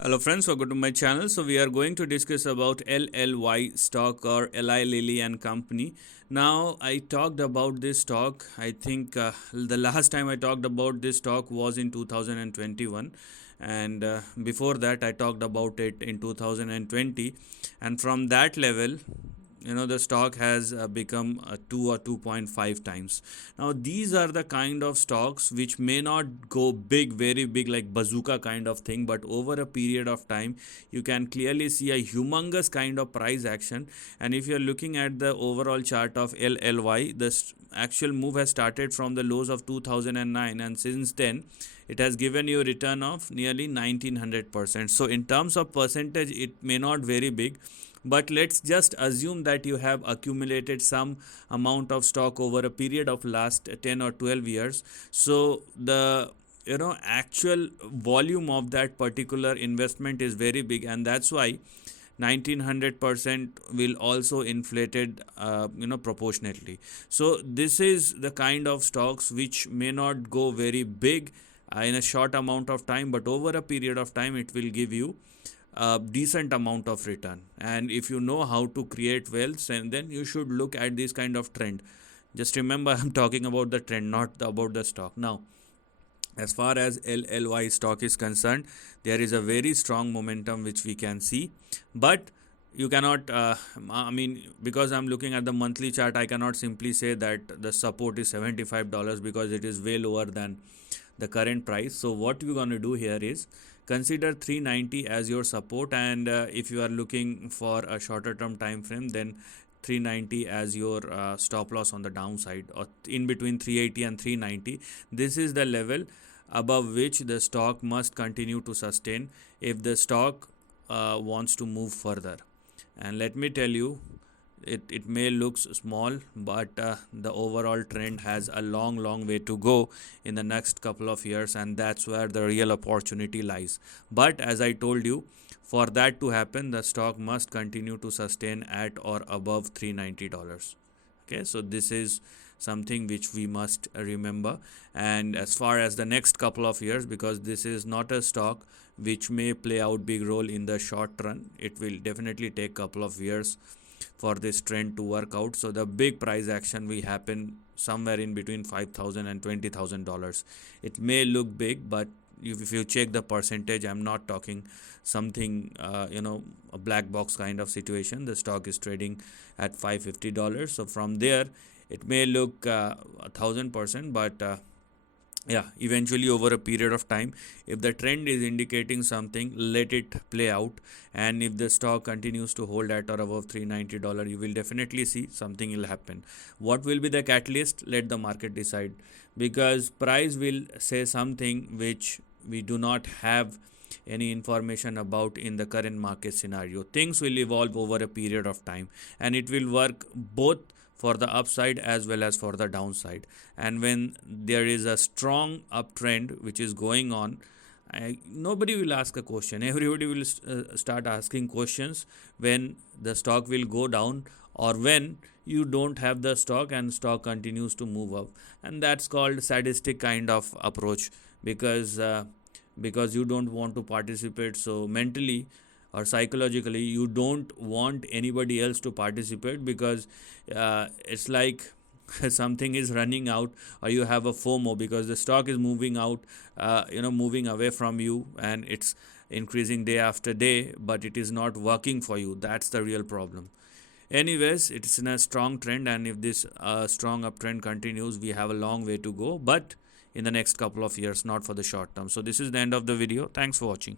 Hello friends, welcome to my channel. So we are going to discuss about LLY stock or Eli Lilly and Company. Now I talked about this stock. I think the last time I talked about this stock was in 2021, and before that I talked about it in 2020, and from that level the stock has become 2 or 2.5 times. Now these are the kind of stocks which may not go big, very big, like bazooka kind of thing, but over a period of time you can clearly see a humongous kind of price action. And if you're looking at the overall chart of LLY, the actual move has started from the lows of 2009, and since then it has given you a return of nearly 1900%. So in terms of percentage it may not very big, but let's just assume that you have accumulated some amount of stock over a period of last 10 or 12 years. So the actual volume of that particular investment is very big, and that's why 1900% will also inflated proportionately. So this is the kind of stocks which may not go very big in a short amount of time, but over a period of time it will give you a decent amount of return. And if you know how to create wealth, and then you should look at this kind of trend. Just remember, I'm talking about the trend, not about the stock. Now as far as LLY stock is concerned, there is a very strong momentum which we can see, but you cannot because I'm looking at the monthly chart, I cannot simply say that the support is $75 because it is way lower than the current price. So what we're going to do here is consider 390 as your support, and if you are looking for a shorter term time frame, then 390 as your stop loss on the downside, or in between 380 and 390. This is the level above which the stock must continue to sustain if the stock wants to move further. And let me tell you, it may look small, but the overall trend has a long way to go in the next couple of years, and that's where the real opportunity lies. But as I told you, for that to happen, the stock must continue to sustain at or above $390. Okay, so this is something which we must remember. And as far as the next couple of years, because this is not a stock which may play out big role in the short run, it will definitely take couple of years for this trend to work out. So the big price action will happen somewhere in between $5,000 and $20,000. It may look big, but if you check the percentage, I'm not talking something a black box kind of situation. The stock is trading at $550. So from there it may look 1,000%, but eventually over a period of time, if the trend is indicating something, let it play out. And if the stock continues to hold at or above $390, you will definitely see something will happen. What will be the catalyst? Let the market decide, because price will say something which we do not have any information about in the current market scenario. Things will evolve over a period of time, and it will work both for the upside as well as for the downside. And when there is a strong uptrend which is going on, nobody will ask a question. Everybody will start asking questions when the stock will go down, or when you don't have the stock and stock continues to move up. And that's called sadistic kind of approach, because you don't want to participate. So mentally or psychologically, you don't want anybody else to participate, because it's like something is running out, or you have a FOMO because the stock is moving out, moving away from you, and it's increasing day after day, but it is not working for you. That's the real problem. Anyways, it's in a strong trend, and if this strong uptrend continues, we have a long way to go, but in the next couple of years, not for the short term. So this is the end of the video. Thanks for watching.